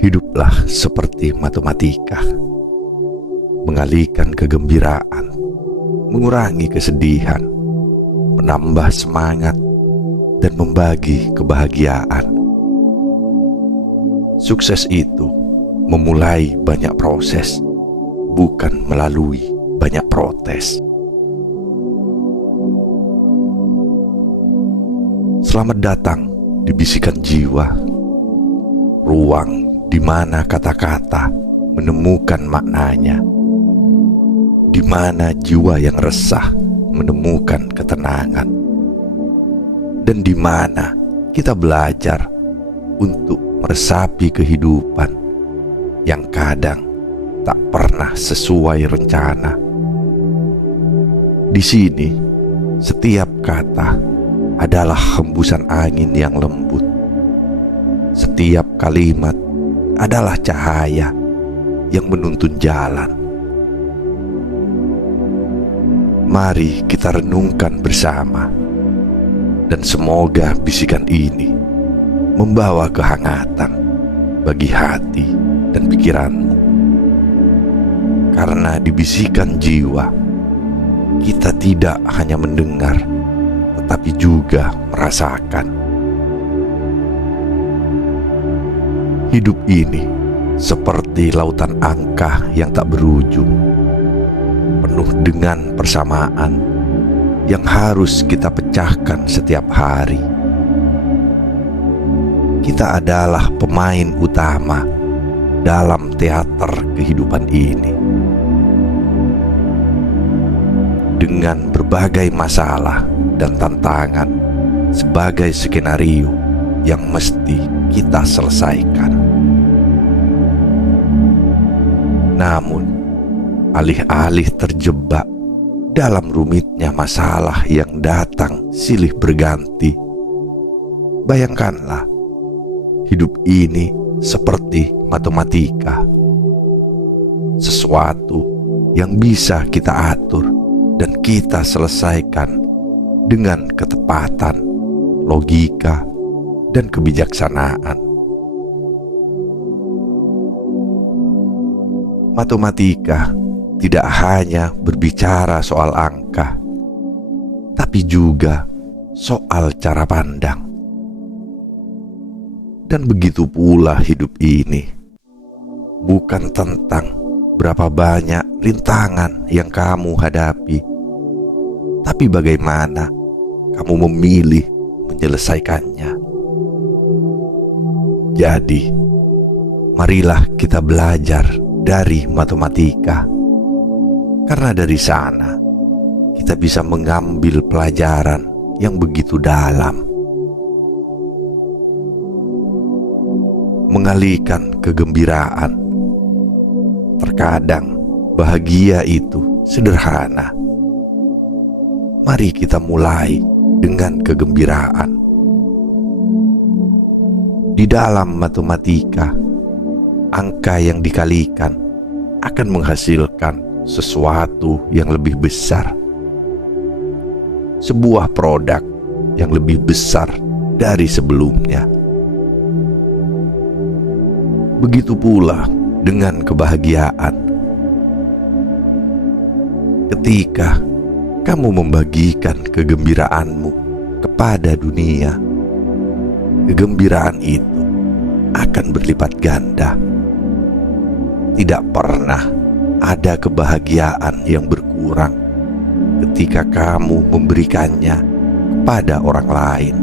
Hiduplah seperti matematika, mengalihkan kegembiraan, mengurangi kesedihan, menambah semangat, dan membagi kebahagiaan. Sukses itu memulai banyak proses, bukan melalui banyak protes. Selamat datang di Bisikan Jiwa, ruang di mana kata-kata menemukan maknanya, di mana jiwa yang resah menemukan ketenangan, dan di mana kita belajar untuk meresapi kehidupan yang kadang tak pernah sesuai rencana. Di sini, setiap kata adalah hembusan angin yang lembut. Setiap kalimat adalah cahaya yang menuntun jalan. Mari kita renungkan bersama, dan semoga bisikan ini membawa kehangatan bagi hati dan pikiranmu. Karena di Bisikan Jiwa, kita tidak hanya mendengar, tetapi juga merasakan. Hidup ini seperti lautan angka yang tak berujung, penuh dengan persamaan yang harus kita pecahkan setiap hari. Kita adalah pemain utama dalam teater kehidupan ini, dengan berbagai masalah dan tantangan sebagai skenario yang mesti kita selesaikan. Namun, alih-alih terjebak dalam rumitnya masalah yang datang silih berganti, bayangkanlah hidup ini seperti matematika, sesuatu yang bisa kita atur dan kita selesaikan dengan ketepatan, logika, dan kebijaksanaan. Matematika tidak hanya berbicara soal angka, tapi juga soal cara pandang. Dan begitu pula hidup ini, bukan tentang berapa banyak rintangan yang kamu hadapi, tapi bagaimana kamu memilih menyelesaikannya. Jadi, marilah kita belajar dari matematika, karena dari sana kita bisa mengambil pelajaran yang begitu dalam. Mengalihkan kegembiraan. Terkadang bahagia itu sederhana. Mari kita mulai dengan kegembiraan. Di dalam matematika, angka yang dikalikan akan menghasilkan sesuatu yang lebih besar, sebuah produk yang lebih besar dari sebelumnya. Begitu pula dengan kebahagiaan. Ketika kamu membagikan kegembiraanmu kepada dunia, kegembiraan itu akan berlipat ganda. Tidak pernah ada kebahagiaan yang berkurang ketika kamu memberikannya kepada orang lain.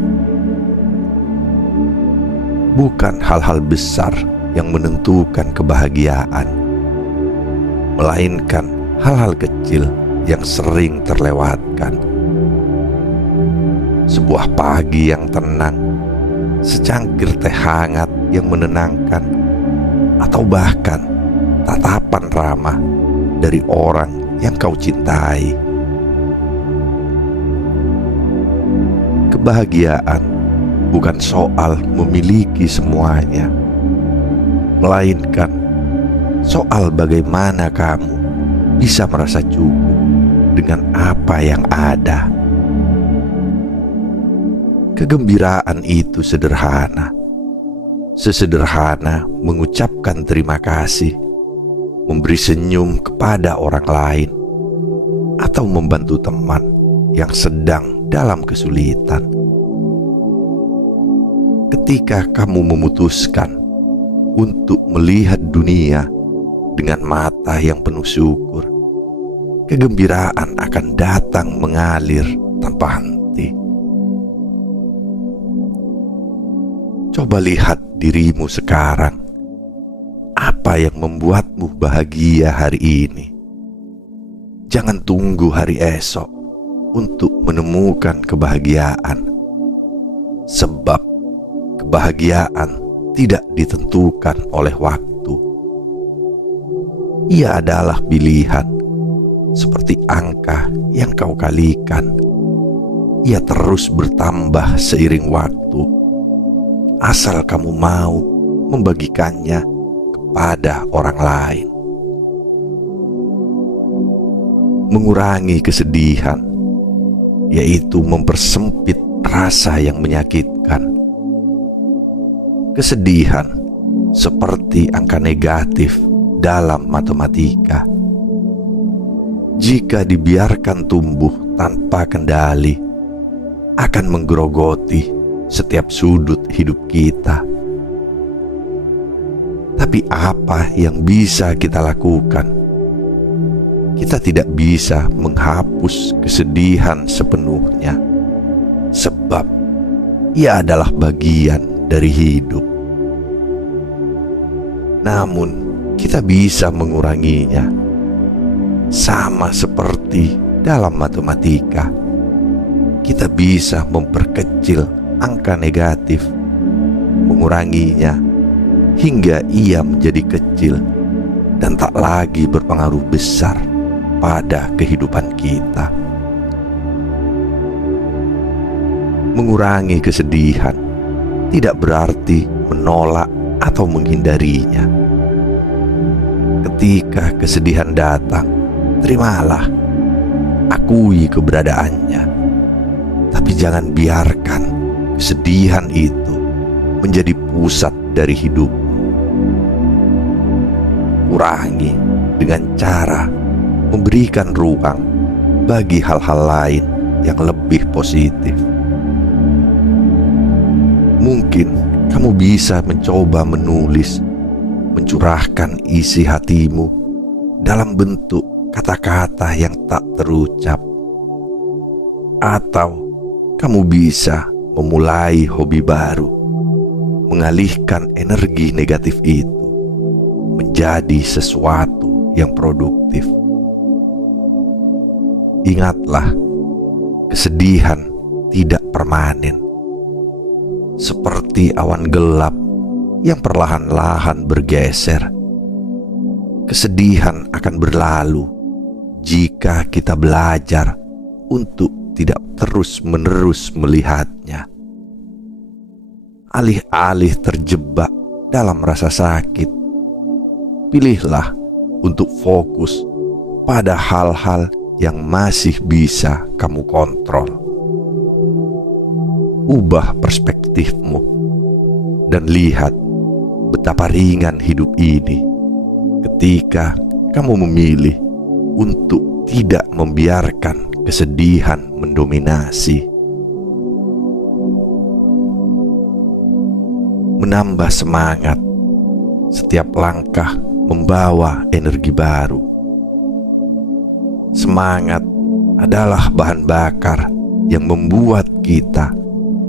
Bukan hal-hal besar yang menentukan kebahagiaan, melainkan hal-hal kecil yang sering terlewatkan. Sebuah pagi yang tenang, secangkir teh hangat yang menenangkan, atau bahkan tatapan ramah dari orang yang kau cintai. Kebahagiaan bukan soal memiliki semuanya, melainkan soal bagaimana kamu bisa merasa cukup dengan apa yang ada. Kegembiraan itu sederhana, sesederhana mengucapkan terima kasih, memberi senyum kepada orang lain, atau membantu teman yang sedang dalam kesulitan. Ketika kamu memutuskan untuk melihat dunia dengan mata yang penuh syukur, kegembiraan akan datang mengalir tanpa henti. Coba lihat dirimu sekarang. Apa yang membuatmu bahagia hari ini? Jangan tunggu hari esok untuk menemukan kebahagiaan, sebab kebahagiaan tidak ditentukan oleh waktu. Ia adalah pilihan, seperti angka yang kau kalikan. Ia terus bertambah seiring waktu, asal kamu mau membagikannya kepada orang lain. Mengurangi kesedihan, yaitu mempersempit rasa yang menyakitkan. Kesedihan seperti angka negatif dalam matematika. Jika dibiarkan tumbuh tanpa kendali, akan menggerogoti setiap sudut hidup kita. Tapi apa yang bisa kita lakukan? Kita tidak bisa menghapus kesedihan sepenuhnya, sebab ia adalah bagian dari hidup. Namun, kita bisa menguranginya, sama seperti dalam matematika. Kita bisa memperkecil angka negatif, menguranginya hingga ia menjadi kecil dan tak lagi berpengaruh besar pada kehidupan kita. Mengurangi kesedihan tidak berarti menolak atau menghindarinya. Ketika kesedihan datang, terimalah, akui keberadaannya, tapi jangan biarkan kesedihan itu menjadi pusat dari hidupmu. Kurangi dengan cara memberikan ruang bagi hal-hal lain yang lebih positif. Mungkin kamu bisa mencoba menulis, mencurahkan isi hatimu dalam bentuk kata-kata yang tak terucap. Atau kamu bisa memulai hobi baru, mengalihkan energi negatif itu menjadi sesuatu yang produktif. Ingatlah, kesedihan tidak permanen. Seperti awan gelap yang perlahan-lahan bergeser, kesedihan akan berlalu jika kita belajar untuk tidak terus-menerus melihatnya. Alih-alih terjebak dalam rasa sakit, pilihlah untuk fokus pada hal-hal yang masih bisa kamu kontrol. Ubah perspektifmu dan lihat betapa ringan hidup ini ketika kamu memilih untuk tidak membiarkan kesedihan mendominasi. Menambah semangat, setiap langkah membawa energi baru. Semangat adalah bahan bakar yang membuat kita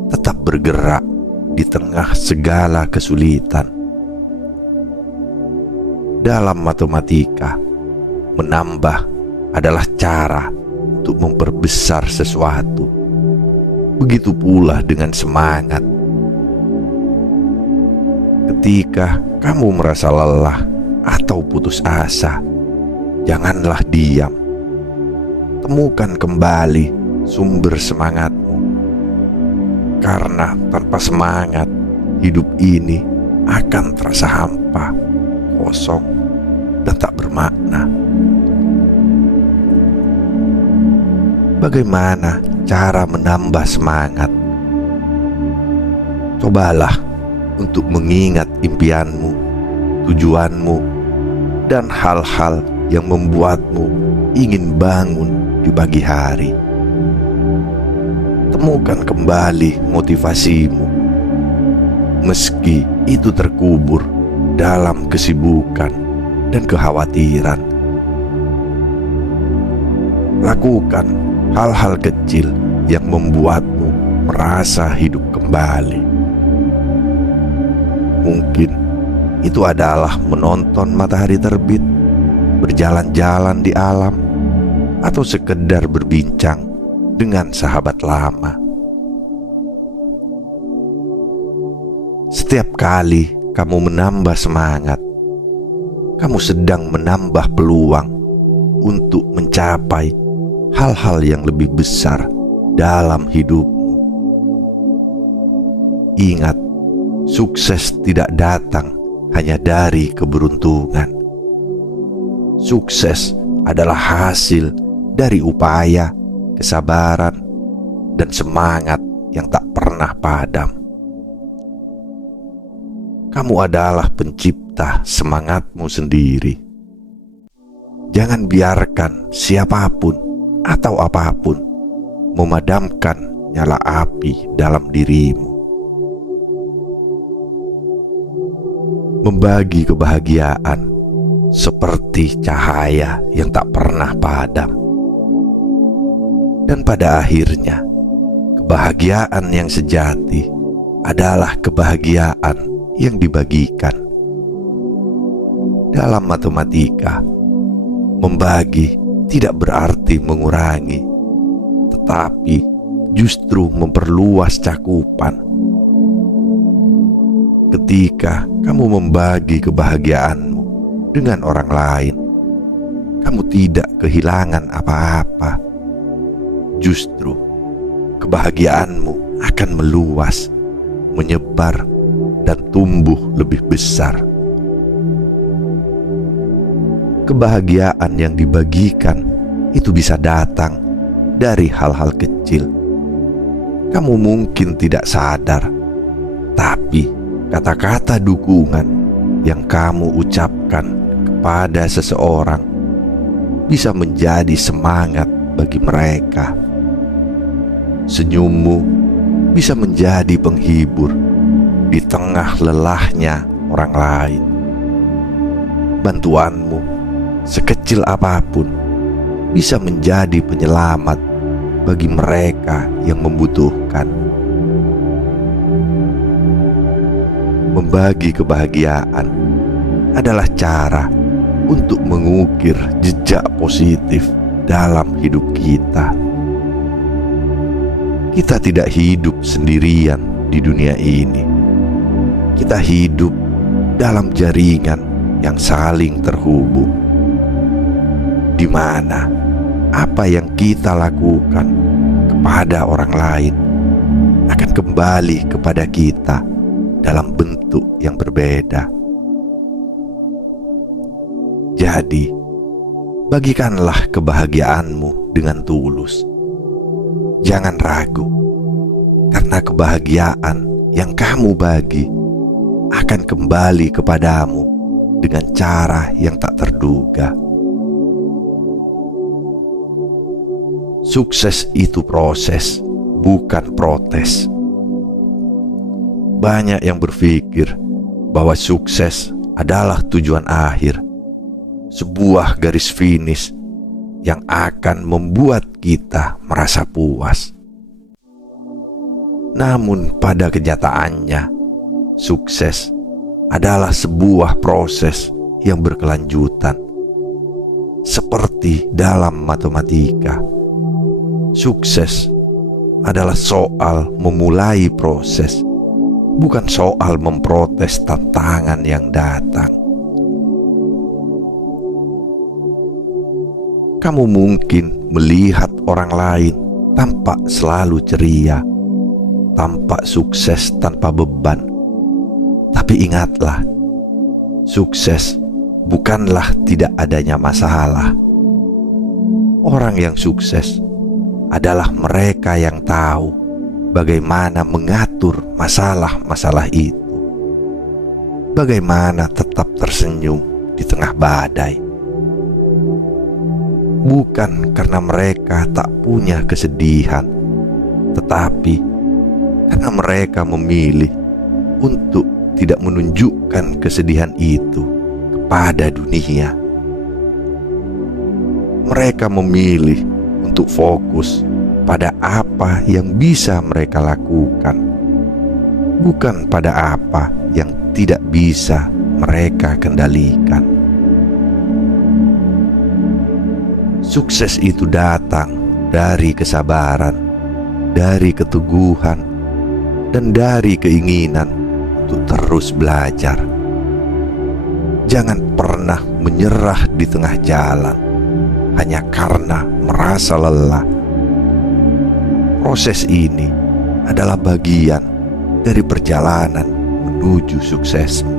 tetap bergerak di tengah segala kesulitan. Dalam matematika, menambah adalah cara untuk memperbesar sesuatu. Begitu pula dengan semangat. Ketika kamu merasa lelah atau putus asa, janganlah diam. Temukan kembali sumber semangatmu. Karena tanpa semangat, hidup ini akan terasa hampa, kosong, dan tak bermakna. Bagaimana cara menambah semangat? Cobalah untuk mengingat impianmu, tujuanmu, dan hal-hal yang membuatmu ingin bangun di pagi hari. Temukan kembali motivasimu, meski itu terkubur dalam kesibukan dan kekhawatiran. Lakukan hal-hal kecil yang membuatmu merasa hidup kembali. Mungkin itu adalah menonton matahari terbit, berjalan-jalan di alam, atau sekedar berbincang dengan sahabat lama. Setiap kali kamu menambah semangat, kamu sedang menambah peluang untuk mencapai hal-hal yang lebih besar dalam hidupmu. Ingat, sukses tidak datang hanya dari keberuntungan. Sukses adalah hasil dari upaya, kesabaran, dan semangat yang tak pernah padam. Kamu adalah pencipta semangatmu sendiri. Jangan biarkan siapapun atau apapun memadamkan nyala api dalam dirimu. Membagi kebahagiaan seperti cahaya yang tak pernah padam. Dan pada akhirnya, kebahagiaan yang sejati adalah kebahagiaan yang dibagikan. Dalam matematika, membagi tidak berarti mengurangi, tetapi justru memperluas cakupan. Ketika kamu membagi kebahagiaanmu dengan orang lain, kamu tidak kehilangan apa-apa. Justru kebahagiaanmu akan meluas, menyebar, dan tumbuh lebih besar. Kebahagiaan yang dibagikan itu bisa datang dari hal-hal kecil. Kamu mungkin tidak sadar, tapi kata-kata dukungan yang kamu ucapkan kepada seseorang bisa menjadi semangat bagi mereka. Senyummu bisa menjadi penghibur di tengah lelahnya orang lain. Bantuanmu, sekecil apapun, bisa menjadi penyelamat bagi mereka yang membutuhkan. Membagi kebahagiaan adalah cara untuk mengukir jejak positif dalam hidup kita. Kita tidak hidup sendirian di dunia ini. Kita hidup dalam jaringan yang saling terhubung, di mana apa yang kita lakukan kepada orang lain akan kembali kepada kita dalam bentuk yang berbeda. Jadi, bagikanlah kebahagiaanmu dengan tulus. Jangan ragu, karena kebahagiaan yang kamu bagi akan kembali kepadamu dengan cara yang tak terduga. Sukses itu proses, bukan protes. Banyak yang berpikir bahwa sukses adalah tujuan akhir, sebuah garis finish yang akan membuat kita merasa puas. Namun pada kenyataannya, sukses adalah sebuah proses yang berkelanjutan. Seperti dalam matematika, sukses adalah soal memulai proses, bukan soal memprotes tantangan yang datang. Kamu mungkin melihat orang lain tampak selalu ceria, tampak sukses tanpa beban. Tapi ingatlah, sukses bukanlah tidak adanya masalah. Orang yang sukses adalah mereka yang tahu bagaimana mengatur masalah-masalah itu. bagaimana tetap tersenyum di tengah badai. Bukan karena mereka tak punya kesedihan, tetapi karena mereka memilih untuk tidak menunjukkan kesedihan itu kepada dunia. Mereka memilih untuk fokus pada apa yang bisa mereka lakukan, bukan pada apa yang tidak bisa mereka kendalikan. Sukses itu datang dari kesabaran, dari keteguhan, dan dari keinginan untuk terus belajar. Jangan pernah menyerah di tengah jalan hanya karena merasa lelah. Proses ini adalah bagian dari perjalanan menuju suksesmu.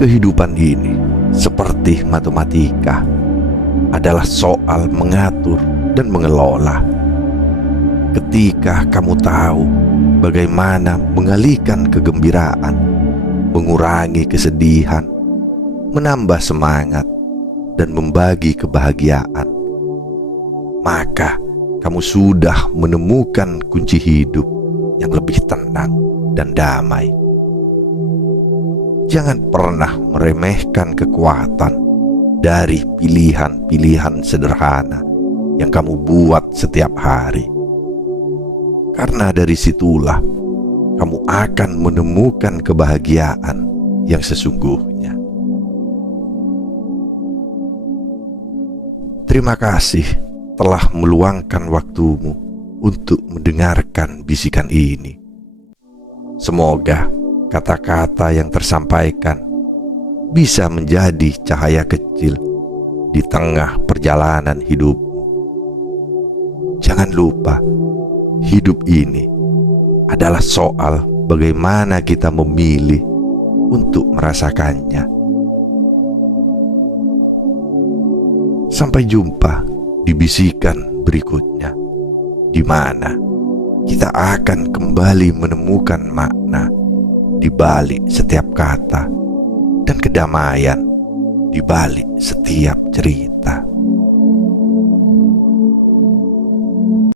Kehidupan ini seperti matematika, adalah soal mengatur dan mengelola. Ketika kamu tahu bagaimana mengalihkan kegembiraan, mengurangi kesedihan, menambah semangat, dan membagi kebahagiaan, maka kamu sudah menemukan kunci hidup yang lebih tenang dan damai. Jangan pernah meremehkan kekuatan dari pilihan-pilihan sederhana yang kamu buat setiap hari. Karena dari situlah kamu akan menemukan kebahagiaan yang sesungguhnya. Terima kasih telah meluangkan waktumu untuk mendengarkan bisikan ini. Semoga kata-kata yang tersampaikan bisa menjadi cahaya kecil di tengah perjalanan hidupmu. Jangan lupa, hidup ini adalah soal bagaimana kita memilih untuk merasakannya. Sampai jumpa di bisikan berikutnya, di mana kita akan kembali menemukan makna di balik setiap kata dan kedamaian di balik setiap cerita.